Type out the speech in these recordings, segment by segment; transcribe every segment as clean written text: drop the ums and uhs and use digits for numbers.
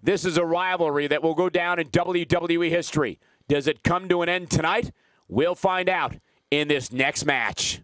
This is a rivalry that will go down in WWE history. Does it come to an end tonight? We'll find out in this next match.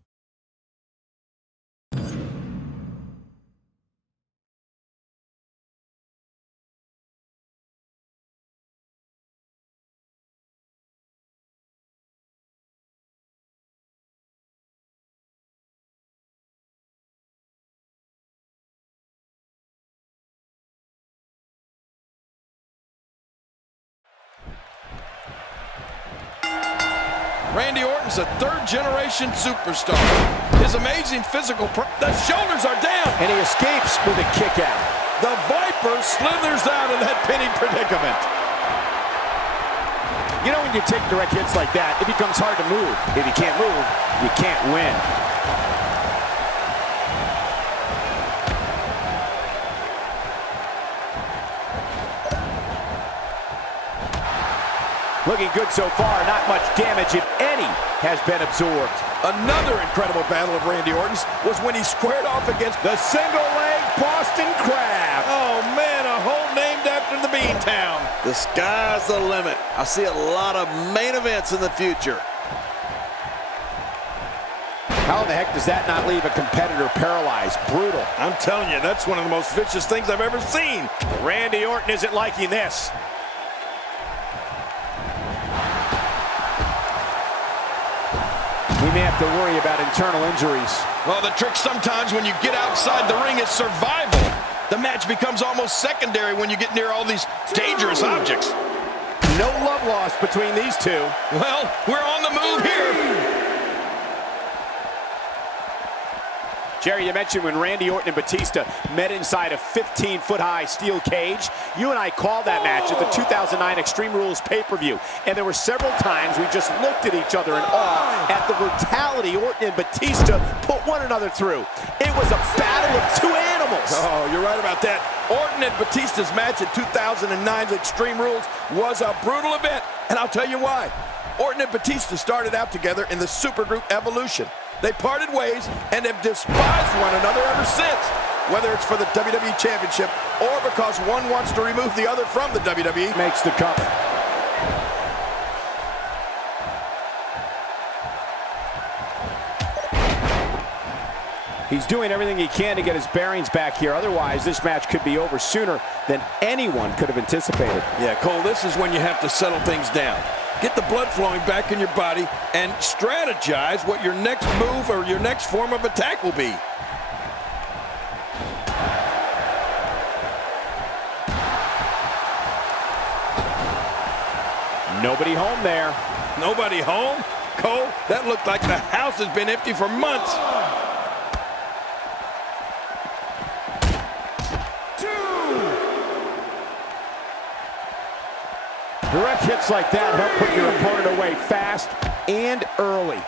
Randy Orton's a third-generation superstar. His amazing physical the shoulders are down. And he escapes with a kick out. The Viper slithers out of that pinning predicament. You know, when you take direct hits like that, it becomes hard to move. If you can't move, you can't win. Looking good so far. Not much damage, if any, has been absorbed. Another incredible battle of Randy Orton's was when he squared off against the single-leg Boston Crab. Oh, man, a hole named after the Beantown. The sky's the limit. I see a lot of main events in the future. How in the heck does that not leave a competitor paralyzed? Brutal. I'm telling you, that's one of the most vicious things I've ever seen. Randy Orton isn't liking this. We may have to worry about internal injuries. Well, the trick sometimes when you get outside the ring is survival. The match becomes almost secondary when you get near all these dangerous objects. No love lost between these two. Well, we're on the move here. Jerry, you mentioned when Randy Orton and Batista met inside a 15-foot-high steel cage. You and I called that match at the 2009 Extreme Rules pay-per-view. And there were several times we just looked at each other in awe at the brutality Orton and Batista put one another through. It was a battle of two animals. Oh, you're right about that. Orton and Batista's match at 2009's Extreme Rules was a brutal event. And I'll tell you why. Orton and Batista started out together in the supergroup Evolution. They parted ways and have despised one another ever since, whether it's for the WWE Championship or because one wants to remove the other from the WWE. Makes the cover. He's doing everything he can to get his bearings back here. Otherwise, this match could be over sooner than anyone could have anticipated. Yeah, Cole, this is when you have to settle things down. Get the blood flowing back in your body and strategize what your next move or your next form of attack will be. Nobody home there. Nobody home? Cole, that looked like the house has been empty for months. Direct hits like that help put your opponent away fast and early.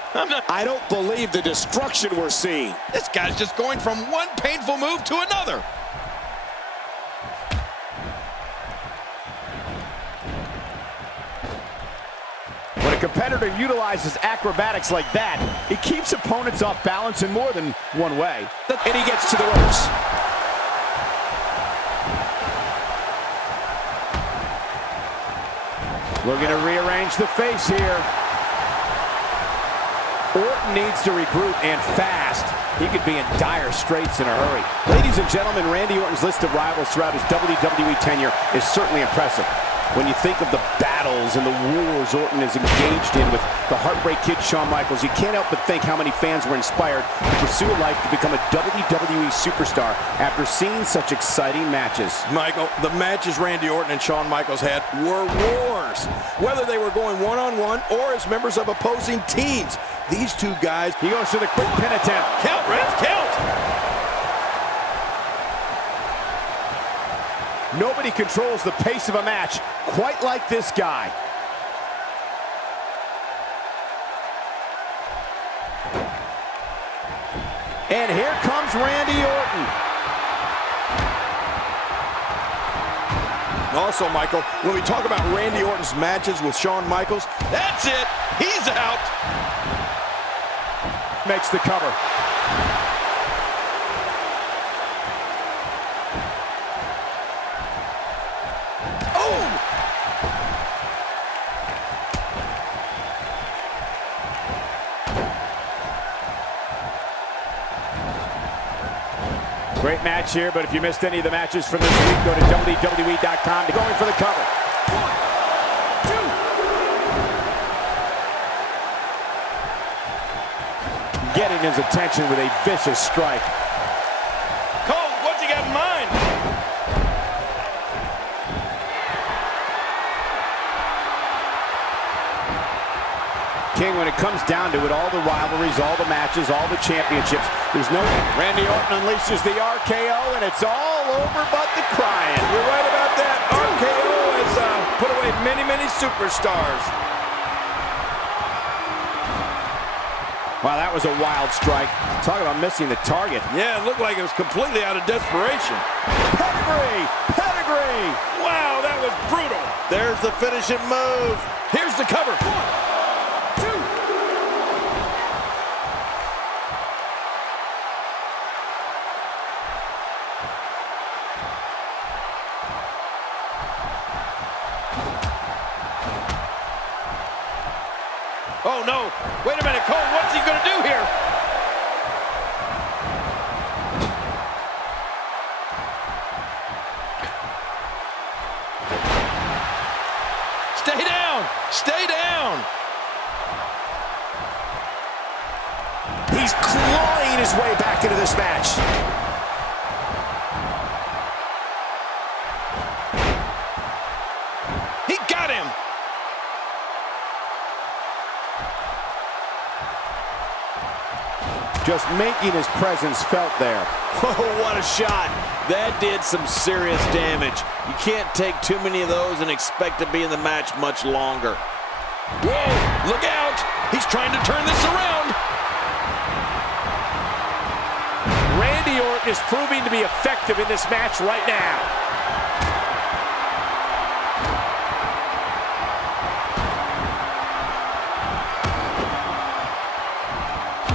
I don't believe the destruction we're seeing. This guy's just going from one painful move to another. When a competitor utilizes acrobatics like that, it keeps opponents off balance in more than one way. And he gets to the ropes. Looking to rearrange the face here. Orton needs to regroup, and fast. He could be in dire straits in a hurry. Ladies and gentlemen, Randy Orton's list of rivals throughout his WWE tenure is certainly impressive. When you think of the battles and the wars Orton is engaged in with the Heartbreak Kid Shawn Michaels, you can't help but think how many fans were inspired to pursue a life to become a WWE superstar after seeing such exciting matches. Michael, the matches Randy Orton and Shawn Michaels had were wars. Whether they were going one-on-one or as members of opposing teams, these two guys... He goes for the quick pin attempt. Count, Ref, count! Nobody controls the pace of a match quite like this guy. And here comes Randy Orton. Also, Michael, when we talk about Randy Orton's matches with Shawn Michaels, that's it. He's out. Makes the cover. Great match here, but if you missed any of the matches from this week, go to WWE.com. Going for the cover. 1, 2. Getting his attention with a vicious strike. Cole, what's he got in mind? King, when it comes down to it, all the rivalries, all the matches, all the championships, there's no... Randy Orton unleashes the RKO, and it's all over but the crying. You're right about that. RKO has put away many, many superstars. Wow, that was a wild strike. Talk about missing the target. Yeah, it looked like it was completely out of desperation. Pedigree! Pedigree! Wow, that was brutal. There's the finishing move. Here's the cover. 1, 2. Oh, no. Wait a minute, Cole. What's he going to do here? Stay down. Stay down. He's clawing his way back into this match. He got him. Just making his presence felt there. Oh, what a shot. That did some serious damage. You can't take too many of those and expect to be in the match much longer. Whoa, look out. He's trying to turn this around. Randy Orton is proving to be effective in this match right now.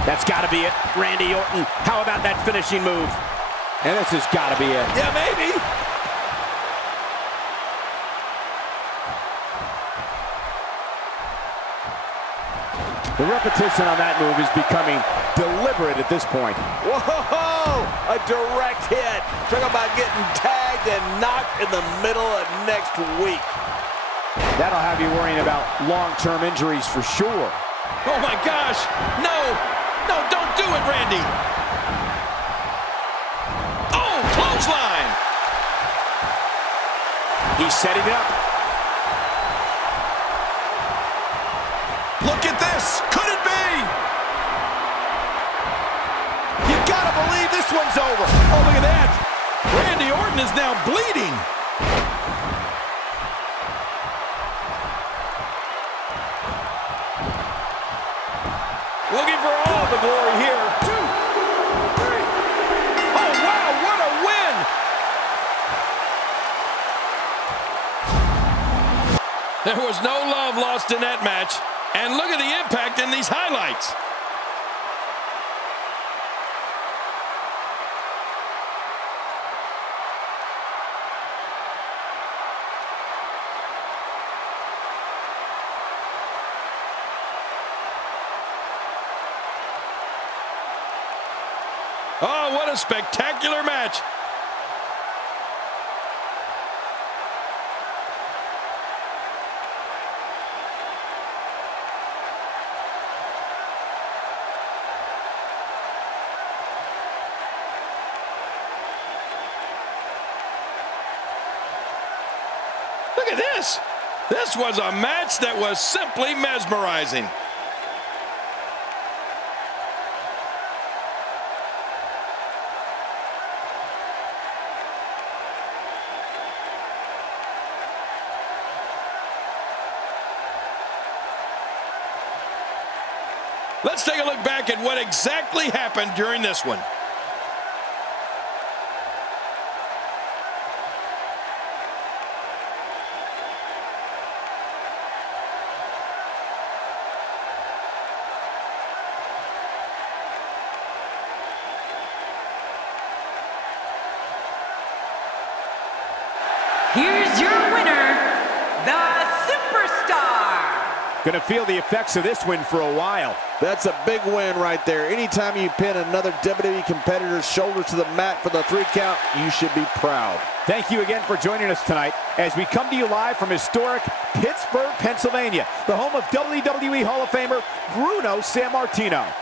That's got to be it. Randy Orton, how about that finishing move? And this has got to be it. Yeah, maybe. The repetition on that move is becoming deliberate at this point. Whoa! A direct hit. Talk about getting tagged and knocked in the middle of next week. That'll have you worrying about long-term injuries for sure. Oh, my gosh. No. No, don't do it, Randy. Oh, clothesline. He's setting it up. Look at this. Could it be? You gotta believe this one's over. Oh, look at that. Randy Orton is now bleeding. Looking for all the glory here. 2, 3. Oh, wow, what a win. There was no love lost in that match. And look at the impact in these highlights. Oh, what a spectacular match. Look at this. This was a match that was simply mesmerizing. Let's take a look back at what exactly happened during this one. Here's your winner, the Superstar, Gonna feel the effects of this win for a while. That's a big win right there. Anytime you pin another WWE competitor's shoulder to the mat for the 3 count, you should be proud. Thank you again for joining us tonight as we come to you live from historic Pittsburgh, Pennsylvania, the home of WWE Hall of Famer Bruno Sammartino.